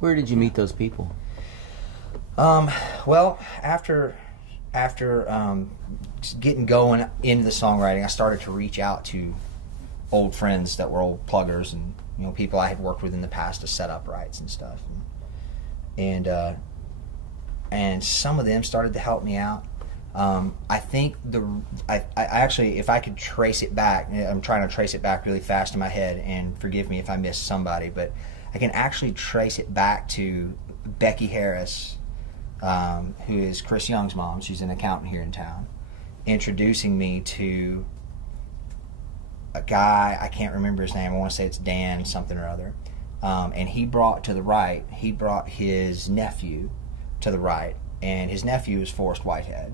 Where did you meet those people? Well, after getting going into the songwriting, I started to reach out to old friends that were old pluggers and people I had worked with in the past to set up rights and stuff, and some of them started to help me out. I think I actually, if I could trace it back, I'm trying to trace it back really fast in my head, and forgive me if I missed somebody, but I can actually trace it back to Becky Harris, who is Chris Young's mom. She's an accountant here in town, introducing me to a guy, I can't remember his name, I want to say it's Dan something or other, and he brought his nephew to the right, and his nephew is Forrest Whitehead.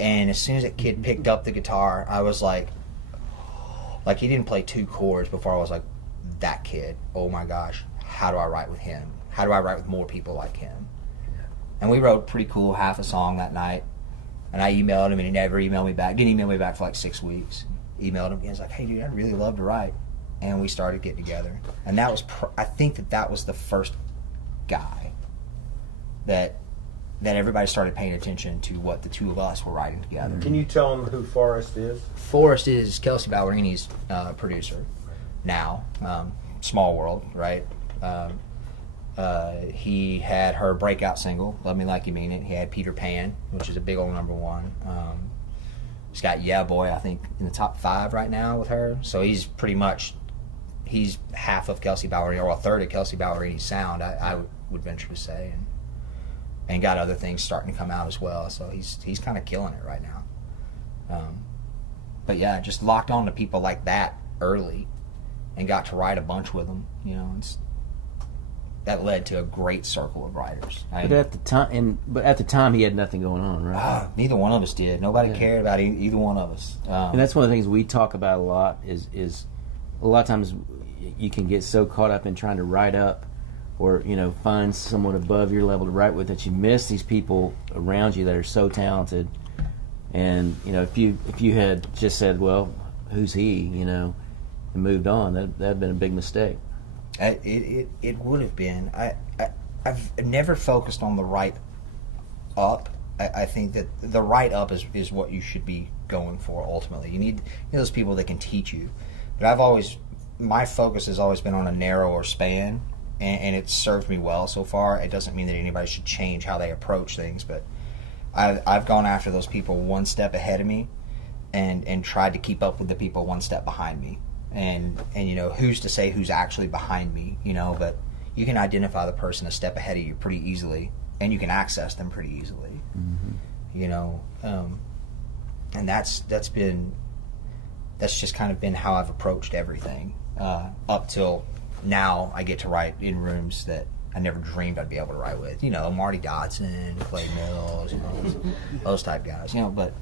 And as soon as that kid picked up the guitar, I was like he didn't play 2 chords before I was like, that kid, oh my gosh, how do I write with him? How do I write with more people like him? And we wrote pretty cool half a song that night, and I emailed him, and he never emailed me back. Didn't email me back for like 6 weeks. Emailed him again. He's like, hey dude, I'd really love to write. And we started getting together. And that was, I think that was the first guy that everybody started paying attention to what the two of us were writing together. Can you tell them who Forrest is? Forrest is Kelsea Ballerini's producer now. Small world, right? He had her breakout single, Love Me Like You Mean It. He had Peter Pan, which is a big old #1. He's got Yeah Boy, I think, in the top 5 right now with her. So he's half of Kelsea Ballerini, or a third of Kelsea Ballerini's sound, I would venture to say, and got other things starting to come out as well. So he's kind of killing it right now. But yeah, just locked on to people like that early, and got to write a bunch with them. That led to a great circle of writers. But at the time, he had nothing going on, right? Neither one of us did. Nobody cared about either one of us. And that's one of the things we talk about a lot. Is a lot of times you can get so caught up in trying to write up, or find someone above your level to write with, that you miss these people around you that are so talented. And if you had just said, well, who's he, and moved on, that'd have been a big mistake. It would have been. I've never focused on the right up. I think that the right up is what you should be going for ultimately. You need those people that can teach you. But my focus has always been on a narrower span, and it's served me well so far. It doesn't mean that anybody should change how they approach things, but I've gone after those people one step ahead of me, and tried to keep up with the people one step behind me. And who's to say who's actually behind me, but you can identify the person a step ahead of you pretty easily, and you can access them pretty easily. Mm-hmm. And that's just kind of been how I've approached everything up till now. I get to write in rooms that I never dreamed I'd be able to write with. Marty Dodson, Clay Mills, those type guys. But